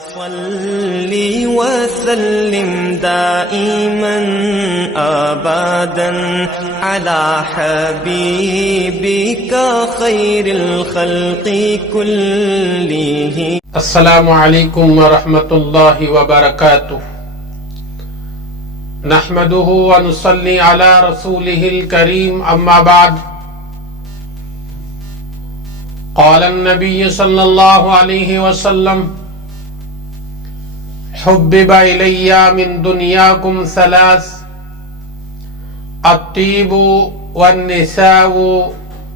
صلی وسلم دائما ابدا على حبيبك خير الخلق كلهم. السلام علیکم ورحمۃ اللہ وبرکاتہ. نحمده ونصلي على رسوله الكريم. اما بعد، قال النبي صلی اللہ علیہ وسلم: حبب الی من دنیاکم ثلاث: الطیب والنساء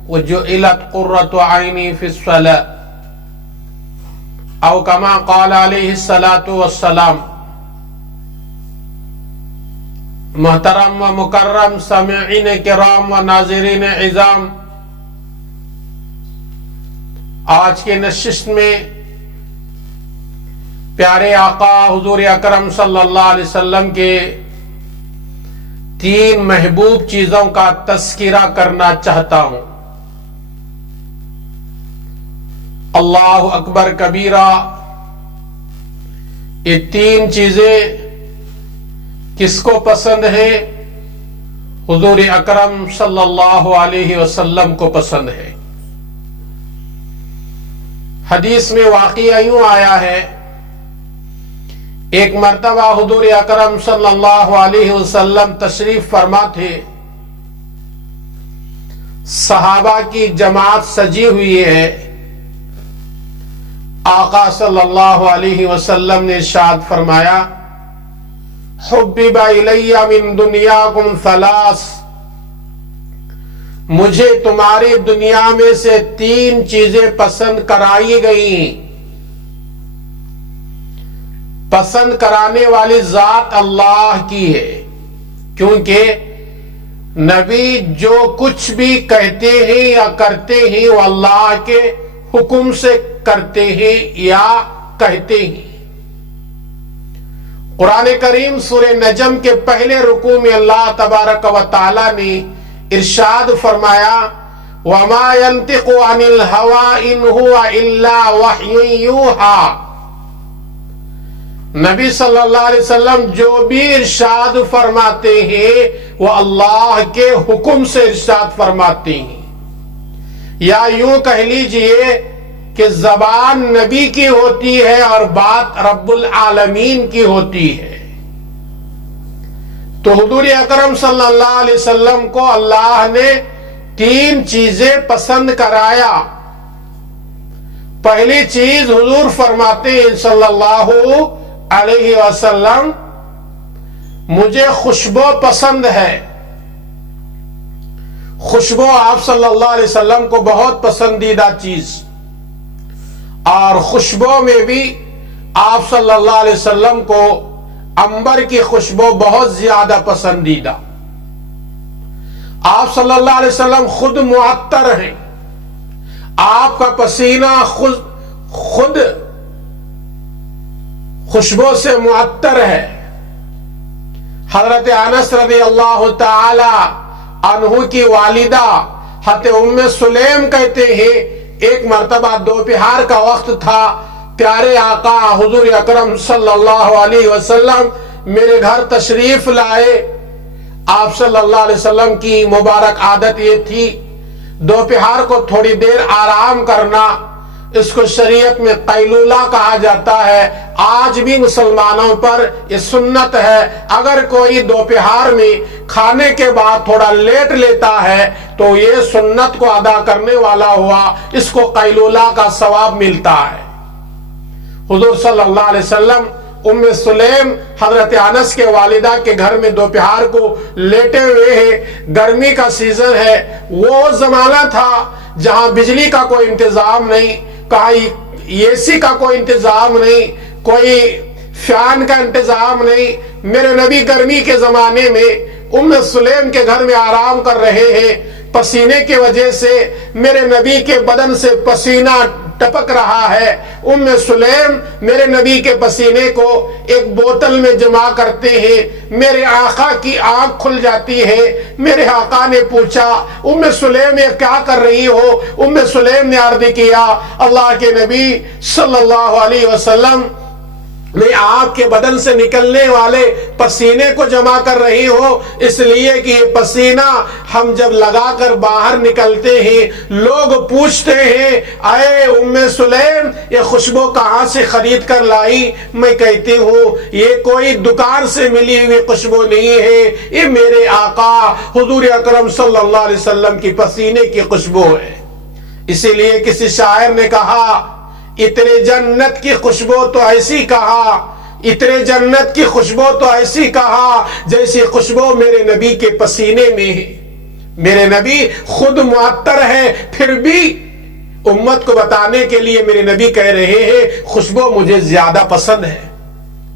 وجعلت قرۃ عینی فی الصلاۃ، او کما قال علیہ الصلاۃ والسلام. محترم و مکرم سامعین کرام و ناظرین عظام، آج کے نشست میں پیارے آقا حضور اکرم صلی اللہ علیہ وسلم کے 3 محبوب چیزوں کا تذکرہ کرنا چاہتا ہوں. اللہ اکبر کبیرہ. یہ 3 چیزیں کس کو پسند ہے؟ حضور اکرم صلی اللہ علیہ وسلم کو پسند ہے. حدیث میں واقعہ یوں آیا ہے، ایک مرتبہ حضور اکرم صلی اللہ علیہ وسلم تشریف فرما تھے. صحابہ کی جماعت سجی ہوئی ہے. آقا صلی اللہ علیہ وسلم نے ارشاد فرمایا: حبب الی من دنیاکم ثلاث، مجھے تمہاری دنیا میں سے 3 چیزیں پسند کرائی گئیں. پسند کرانے والی ذات اللہ کی ہے، کیونکہ نبی جو کچھ بھی کہتے ہیں یا کرتے ہیں وہ اللہ کے حکم سے کرتے ہیں یا کہتے ہیں. قرآن کریم سورہ نجم کے پہلے رکوع میں اللہ تبارک و تعالی نے ارشاد فرمایا: وَمَا يَنْطِقُ عَنِ الْهَوَىٰ إِنْ هُوَ إِلَّا وَحْيٌ يُوحَىٰ. نبی صلی اللہ علیہ وسلم جو بھی ارشاد فرماتے ہیں وہ اللہ کے حکم سے ارشاد فرماتے ہیں، یا یوں کہہ لیجئے کہ زبان نبی کی ہوتی ہے اور بات رب العالمین کی ہوتی ہے. تو حضور اکرم صلی اللہ علیہ وسلم کو اللہ نے 3 چیزیں پسند کرایا. پہلی چیز حضور فرماتے ہیں صلی اللہ علیہ وسلم: مجھے خوشبو پسند ہے. خوشبو آپ صلی اللہ علیہ وسلم کو بہت پسندیدہ چیز، اور خوشبو میں بھی آپ صلی اللہ علیہ وسلم کو عنبر کی خوشبو بہت زیادہ پسندیدہ. آپ صلی اللہ علیہ وسلم خود معطر ہیں. آپ کا پسینہ خود خوشبو سے معطر ہے. حضرت انس رضی اللہ تعالی عنہ کی والدہ حضرت ام سلیم کہتے ہیں، ایک مرتبہ دوپہر کا وقت تھا، پیارے آقا حضور اکرم صلی اللہ علیہ وسلم میرے گھر تشریف لائے. آپ صلی اللہ علیہ وسلم کی مبارک عادت یہ تھی دوپہر کو تھوڑی دیر آرام کرنا. اس کو شریعت میں قیلولہ کہا جاتا ہے. آج بھی مسلمانوں پر یہ سنت ہے، اگر کوئی دوپہر میں کھانے کے بعد تھوڑا لیٹ لیتا ہے تو یہ سنت کو ادا کرنے والا ہوا، اس کو قیلولہ کا ثواب ملتا ہے. حضور صلی اللہ علیہ وسلم ام سلیم حضرت انس کے والدہ کے گھر میں دوپہر کو لیٹے ہوئے ہیں. گرمی کا سیزن ہے. وہ زمانہ تھا جہاں بجلی کا کوئی انتظام نہیں، کہیں اے سی کا کوئی انتظام نہیں، کوئی فین کا انتظام نہیں. میرے نبی گرمی کے زمانے میں ام سلیم کے گھر میں آرام کر رہے ہیں. پسینے کی وجہ سے میرے نبی کے بدن سے پسینہ ٹپک رہا ہے. ام سلیم میرے نبی کے پسینے کو ایک بوتل میں جمع کرتے ہیں. میرے آقا کی آنکھ کھل جاتی ہے. میرے آقا نے پوچھا: ام سلیم یہ کیا کر رہی ہو؟ ام سلیم نے عرض کیا: اللہ کے نبی صلی اللہ علیہ وسلم نہیں آپ کے بدن سے نکلنے والے پسینے کو جمع کر رہی ہو، اس لیے کہ یہ پسینہ ہم جب لگا کر باہر نکلتے ہیں لوگ پوچھتے ہیں اے ام سلیم یہ خوشبو کہاں سے خرید کر لائی؟ میں کہتی ہوں یہ کوئی دکان سے ملی ہوئی خوشبو نہیں ہے، یہ میرے آقا حضور اکرم صلی اللہ علیہ وسلم کی پسینے کی خوشبو ہے۔ اسی لیے کسی شاعر نے کہا اتنے جنت کی خوشبو تو ایسی کہا، اتنے جنت کی خوشبو تو ایسی کہا جیسی خوشبو میرے نبی کے پسینے میں ہے۔ میرے نبی خود معطر ہے، پھر بھی امت کو بتانے کے لیے میرے نبی کہہ رہے ہیں خوشبو مجھے زیادہ پسند ہے۔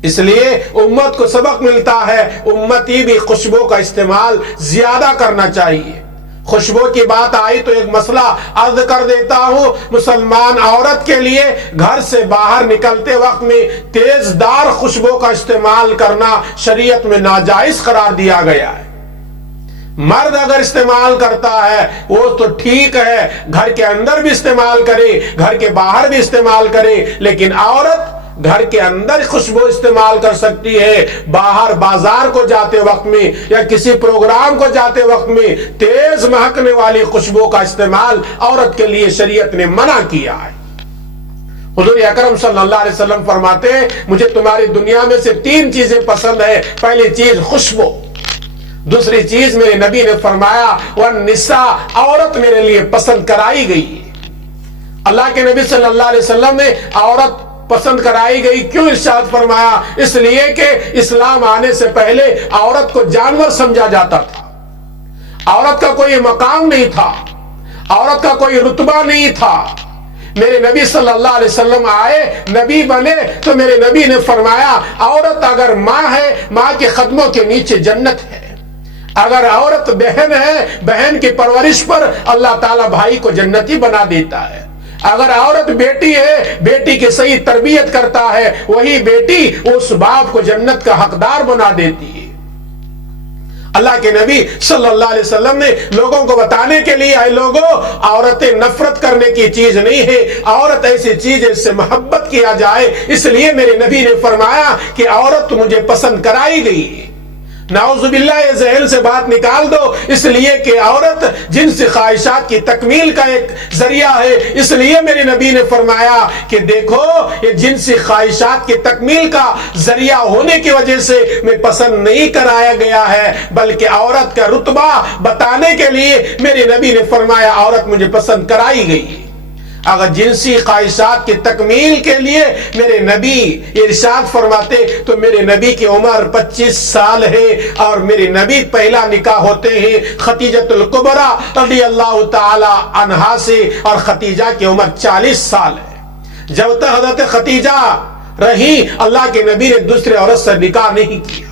اس لیے امت کو سبق ملتا ہے امتی بھی خوشبو کا استعمال زیادہ کرنا چاہیے۔ خوشبو کی بات آئی تو ایک مسئلہ عرض کر دیتا ہوں، مسلمان عورت کے لیے گھر سے باہر نکلتے وقت میں تیز دار خوشبو کا استعمال کرنا شریعت میں ناجائز قرار دیا گیا ہے۔ مرد اگر استعمال کرتا ہے وہ تو ٹھیک ہے، گھر کے اندر بھی استعمال کرے، گھر کے باہر بھی استعمال کرے، لیکن عورت گھر کے اندر خوشبو استعمال کر سکتی ہے، باہر بازار کو جاتے وقت میں یا کسی پروگرام کو جاتے وقت میں تیز مہکنے والی خوشبو کا استعمال عورت کے لیے شریعت نے منع کیا ہے۔ حضور اکرم صلی اللہ علیہ وسلم فرماتے ہیں مجھے تمہاری دنیا میں سے 3 چیزیں پسند ہے، پہلی چیز خوشبو، دوسری چیز میرے نبی نے فرمایا والنساء، عورت میرے لیے پسند کرائی گئی۔ اللہ کے نبی صلی اللہ علیہ وسلم نے عورت پسند کرائی گئی کیوں ارشاد فرمایا؟ اس لیے کہ اسلام آنے سے پہلے عورت کو جانور سمجھا جاتا تھا، عورت کا کوئی مقام نہیں تھا، عورت کا کوئی رتبہ نہیں تھا۔ میرے نبی صلی اللہ علیہ وسلم آئے، نبی بنے تو میرے نبی نے فرمایا عورت اگر ماں ہے ماں کے قدموں کے نیچے جنت ہے، اگر عورت بہن ہے بہن کی پرورش پر اللہ تعالیٰ بھائی کو جنتی بنا دیتا ہے، اگر عورت بیٹی ہے بیٹی کی صحیح تربیت کرتا ہے وہی بیٹی اس باپ کو جنت کا حقدار بنا دیتی ہے۔ اللہ کے نبی صلی اللہ علیہ وسلم نے لوگوں کو بتانے کے لیے اے لوگوں عورتیں نفرت کرنے کی چیز نہیں ہے، عورت ایسی چیز ہے جس سے محبت کیا جائے، اس لیے میرے نبی نے فرمایا کہ عورت مجھے پسند کرائی گئی۔ نعوذ باللہ یہ ذہن سے بات نکال دو، اس لیے کہ عورت جنسی خواہشات کی تکمیل کا ایک ذریعہ ہے، اس لیے میرے نبی نے فرمایا کہ دیکھو یہ جنسی خواہشات کی تکمیل کا ذریعہ ہونے کی وجہ سے میں پسند نہیں کرایا گیا ہے، بلکہ عورت کا رتبہ بتانے کے لیے میرے نبی نے فرمایا عورت مجھے پسند کرائی گئی۔ اگر جنسی خواہشات کی تکمیل کے لیے میرے نبی ارشاد فرماتے تو میرے نبی کی عمر 25 سال ہے، اور میرے نبی پہلا نکاح ہوتے ہیں خدیجہ الکبریٰ رضی اللہ تعالی عنہا سے، اور خدیجہ کی عمر 40 سال ہے۔ جب تک حضرت خدیجہ رہی اللہ کے نبی نے دوسرے عورت سے نکاح نہیں کیا،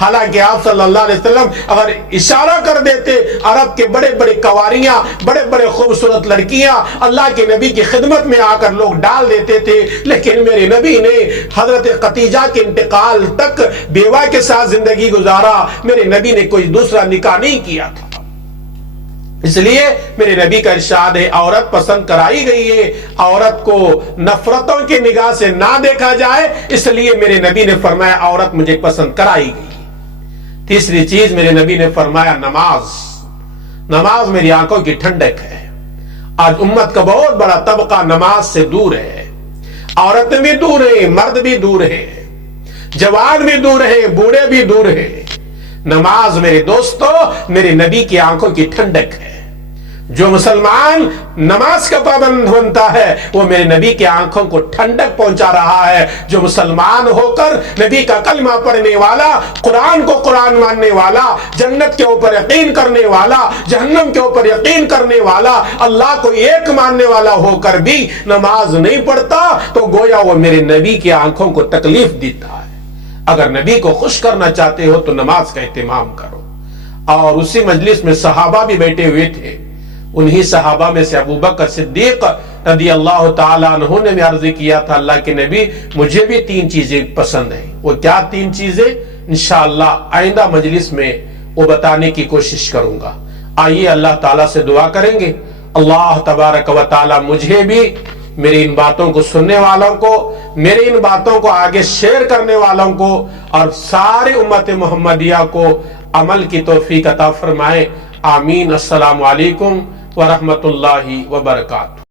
حالانکہ آپ صلی اللہ علیہ وسلم اگر اشارہ کر دیتے عرب کے بڑے بڑے قواریاں بڑے بڑے خوبصورت لڑکیاں اللہ کے نبی کی خدمت میں آ کر لوگ ڈال دیتے تھے، لیکن میرے نبی نے حضرت خدیجہ کے انتقال تک بیوہ کے ساتھ زندگی گزارا، میرے نبی نے کوئی دوسرا نکاح نہیں کیا تھا۔ اس لیے میرے نبی کا ارشاد ہے عورت پسند کرائی گئی ہے، عورت کو نفرتوں کی نگاہ سے نہ دیکھا جائے، اس لیے میرے نبی نے فرمایا عورت مجھے پسند کرائی گئی۔ تیسری چیز میرے نبی نے فرمایا نماز، نماز میری آنکھوں کی ٹھنڈک ہے۔ آج امت کا بہت بڑا طبقہ نماز سے دور ہے، عورتیں بھی دور ہیں، مرد بھی دور ہیں، جوان بھی دور ہیں، بوڑھے بھی دور ہیں۔ نماز میرے دوستو میرے نبی کی آنکھوں کی ٹھنڈک ہے۔ جو مسلمان نماز کا پابند بنتا ہے وہ میرے نبی کی آنکھوں کو ٹھنڈک پہنچا رہا ہے۔ جو مسلمان ہو کر نبی کا کلمہ پڑھنے والا، قرآن کو قرآن ماننے والا، جنت کے اوپر یقین کرنے والا، جہنم کے اوپر یقین کرنے والا، اللہ کو ایک ماننے والا ہو کر بھی نماز نہیں پڑھتا تو گویا وہ میرے نبی کی آنکھوں کو تکلیف دیتا ہے۔ اگر نبی کو خوش کرنا چاہتے ہو تو نماز کا اہتمام کرو۔ اور اسی مجلس میں صحابہ بھی بیٹھے ہوئے تھے، انہی صحابہ میں سے ابو بکر صدیق رضی اللہ تعالیٰ عنہ نے میں عرض کیا تھا اللہ کے نبی مجھے بھی 3 چیزیں پسند ہیں۔ وہ کیا 3 چیزیں؟ انشاءاللہ آئندہ مجلس میں وہ بتانے کی کوشش کروں گا۔ آئیے اللہ تعالیٰ سے دعا کریں گے اللہ تبارک و تعالیٰ مجھے بھی میری ان باتوں کو سننے والوں کو، میری ان باتوں کو آگے شیئر کرنے والوں کو اور ساری امت محمدیہ کو عمل کی توفیق عطا فرمائے۔ آمین۔ السلام علیکم ورحمۃ اللہ وبرکاتہ۔